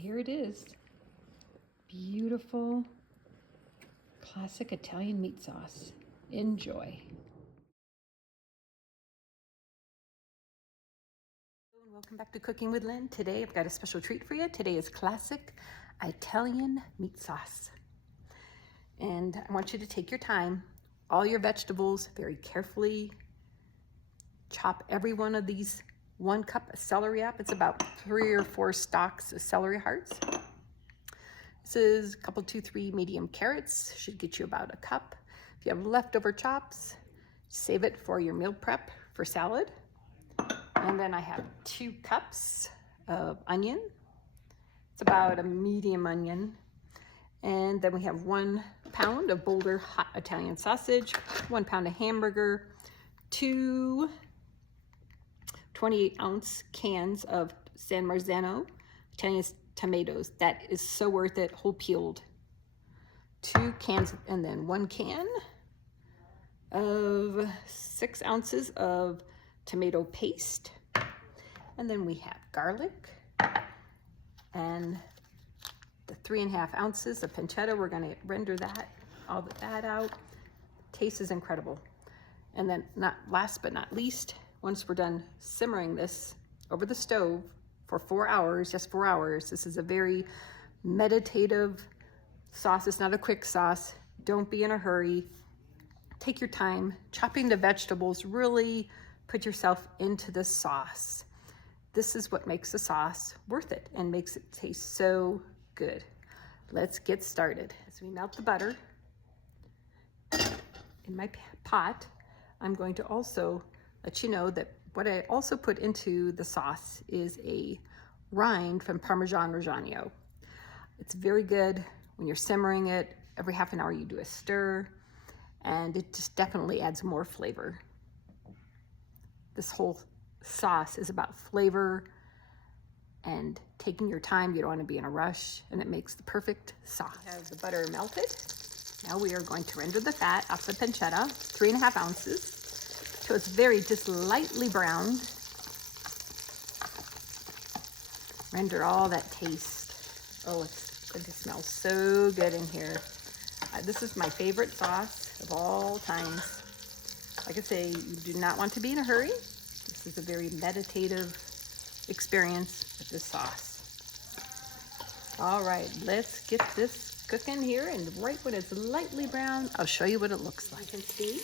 here it is. Beautiful, classic Italian meat sauce. Enjoy. Welcome back to Cooking with Lynn. Today I've got a special treat for you. Today is classic Italian meat sauce. And I want you to take your time, all your vegetables very carefully. Chop every one of these 1 cup of celery up. It's about 3 or 4 stalks of celery hearts. This is a couple, 2, 3 medium carrots. Should get you about a cup. If you have leftover chops, save it for your meal prep for salad. And then I have 2 cups of onion. It's about a medium onion. And then we have 1 pound of Boulder hot Italian sausage, 1 pound of hamburger, 2 28-ounce cans of San Marzano Italian tomatoes. That is so worth it, whole peeled. 2 cans, and then 1 can of 6 ounces of tomato paste. And then we have garlic and the 3.5 ounces of pancetta. We're going to render all of that out. Taste is incredible. And then last but not least, once we're done simmering this over the stove for 4 hours, just 4 hours, this is a very meditative sauce. It's not a quick sauce. Don't be in a hurry. Take your time. Chopping the vegetables, really put yourself into the sauce. This is what makes the sauce worth it and makes it taste so good. Let's get started. As we melt the butter in my pot, I'm going to also let you know that what I also put into the sauce is a rind from Parmesan Reggiano. It's very good when you're simmering it. Every half an hour you do a stir, and it just definitely adds more flavor. This whole sauce is about flavor and taking your time. You don't want to be in a rush, and it makes the perfect sauce. We have the butter melted. Now we are going to render the fat off the pancetta, 3.5 ounces. So it's very just lightly browned. Render all that taste. Oh, it smells so good in here. This is my favorite sauce of all times. Like I say, you do not want to be in a hurry. This is a very meditative experience with this sauce. All right, let's get this cooking here, and right when it's lightly brown, I'll show you what it looks like. You can see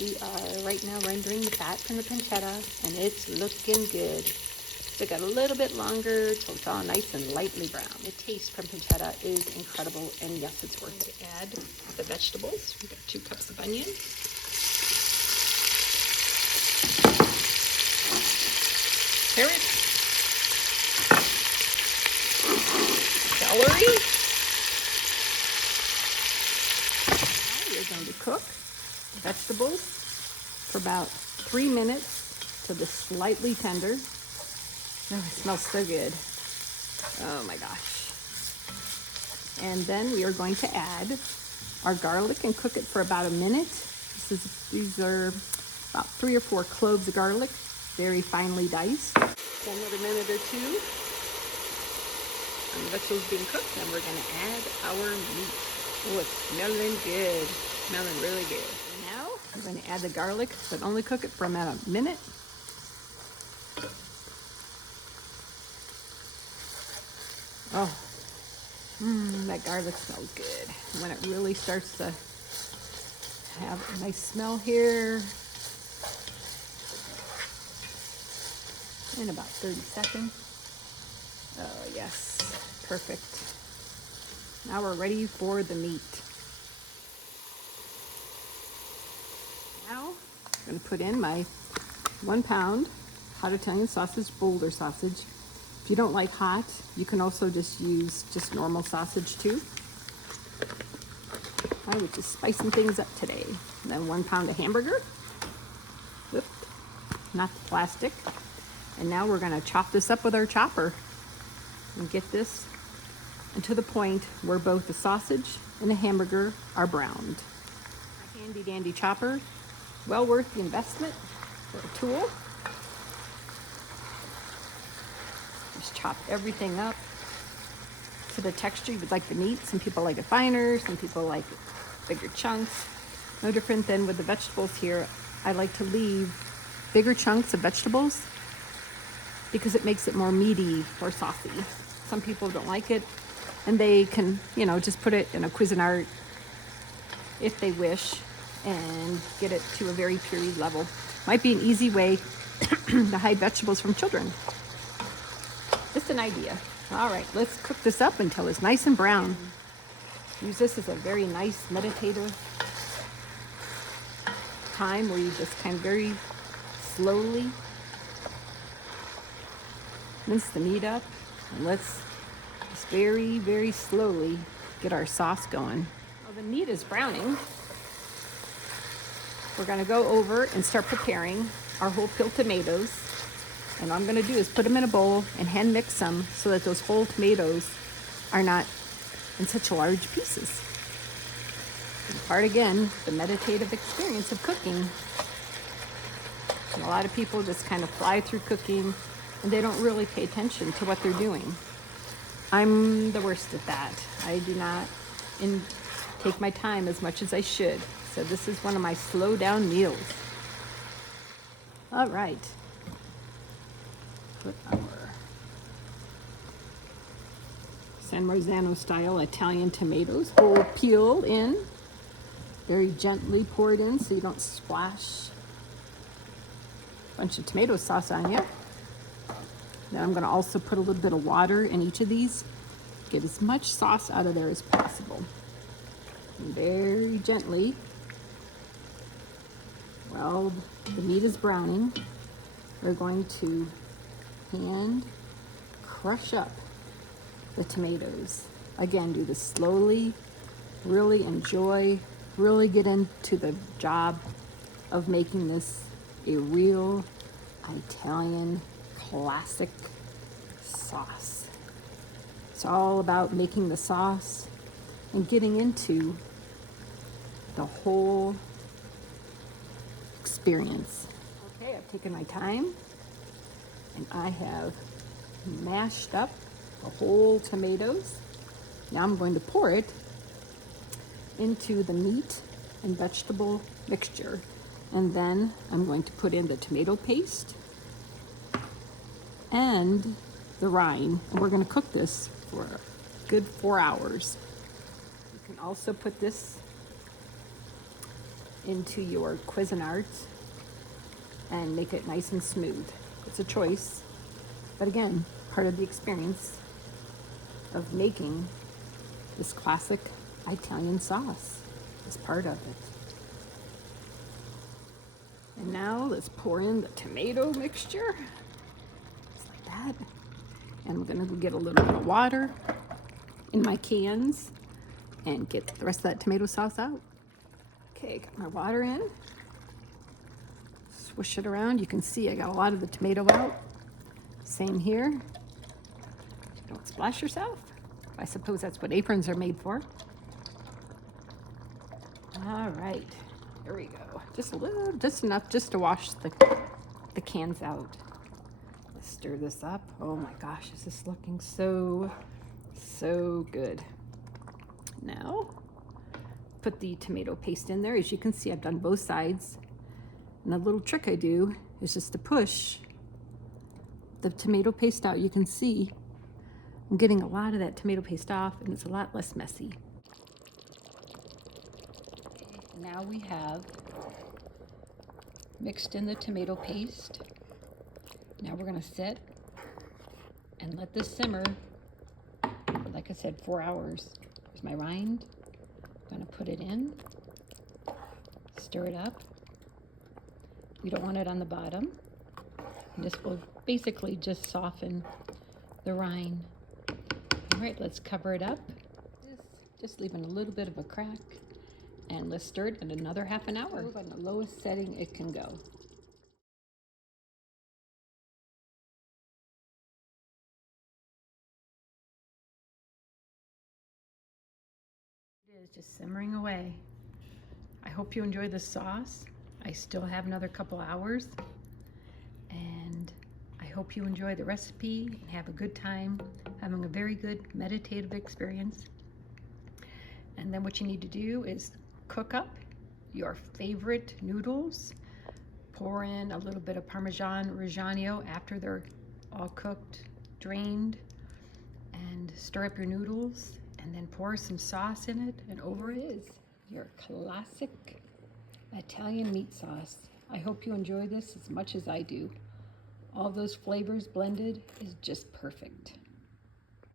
we are right now rendering the fat from the pancetta, and it's looking good. So got a little bit longer till it's all nice and lightly brown. The taste from pancetta is incredible, and yes, it's worth it. Add the vegetables. We've got 2 cups of onion. Carrots. Celery. Now we're going to cook vegetables for about 3 minutes till they're slightly tender. Oh, it smells so good. Oh my gosh. And then we are going to add our garlic and cook it for about a minute. These are about 3 or 4 cloves of garlic, very finely diced. So another minute or 2. And the vegetables being cooked, then we're going to add our meat. Oh, it's smelling good. Smelling really good. Now I'm going to add the garlic, but only cook it for about a minute. Oh, that garlic smells good. When it really starts to have a nice smell here, in about 30 seconds. Oh yes, perfect. Now we're ready for the meat. Now I'm going to put in my 1 pound hot Italian sausage, Boulder sausage. If you don't like hot, you can also just use normal sausage too. I was just spicing things up today. And then 1 pound of hamburger. Whoop, not the plastic. And now we're going to chop this up with our chopper and get this to the point where both the sausage and the hamburger are browned. A handy dandy chopper, well worth the investment for a tool. Just chop everything up to the texture you would like the meat. Some people like it finer, some people like bigger chunks. No different than with the vegetables here. I like to leave bigger chunks of vegetables because it makes it more meaty or saucy. Some people don't like it, and they can, you know, just put it in a Cuisinart if they wish and get it to a very pureed level. Might be an easy way to hide vegetables from children. Just an idea. All right, let's cook this up until it's nice and brown. Use this as a very nice meditative time where you just kind of very slowly mince the meat up, and let's just very, very slowly get our sauce going. Well, the meat is browning. We're gonna go over and start preparing our whole peeled tomatoes. And what I'm gonna do is put them in a bowl and hand mix them so that those whole tomatoes are not in such large pieces. And part again, the meditative experience of cooking. And a lot of people just kind of fly through cooking and they don't really pay attention to what they're doing. I'm the worst at that. I do not take my time as much as I should. So this is one of my slow down meals. All right. Put our San Marzano style Italian tomatoes, whole peel in. Very gently pour it in so you don't splash a bunch of tomato sauce on you. Then I'm going to also put a little bit of water in each of these. Get as much sauce out of there as possible. And very gently, while the meat is browning, we're going to hand crush up the tomatoes. Again, do this slowly, really enjoy, really get into the job of making this a real Italian classic sauce. It's all about making the sauce and getting into the whole experience. Okay, I've taken my time and I have mashed up the whole tomatoes. Now I'm going to pour it into the meat and vegetable mixture, and then I'm going to put in the tomato paste and the rind, and we're going to cook this for a good 4 hours. You can also put this into your Cuisinart and make it nice and smooth. It's a choice, but again, part of the experience of making this classic Italian sauce is part of it. And now let's pour in the tomato mixture, just like that. And I'm gonna get a little bit of water in my cans and get the rest of that tomato sauce out. Okay, got my water in. Swish it around. You can see I got a lot of the tomato out. Same here. Don't splash yourself. I suppose that's what aprons are made for. All right, there we go. Just a little, just enough just to wash the cans out. Let's stir this up. Oh my gosh, this is looking so good. Now, put the tomato paste in there. As you can see, I've done both sides. And the little trick I do is just to push the tomato paste out. You can see I'm getting a lot of that tomato paste off, and it's a lot less messy. Now we have mixed in the tomato paste. Now we're gonna sit and let this simmer for, like I said, 4 hours. Here's my rind. I'm gonna put it in, stir it up. You don't want it on the bottom. And this will basically just soften the rind. All right, let's cover it up. Just leaving a little bit of a crack. And let's stir it in another half an hour. On the lowest setting it can go. It is just simmering away. I hope you enjoy the sauce. I still have another couple hours, and I hope you enjoy the recipe and have a good time, having a very good meditative experience. And then what you need to do is cook up your favorite noodles. Pour in a little bit of Parmesan Reggiano after they're all cooked, drained, and stir up your noodles, and then pour some sauce in it, and over it is your classic Italian meat sauce. I hope you enjoy this as much as I do. All those flavors blended is just perfect.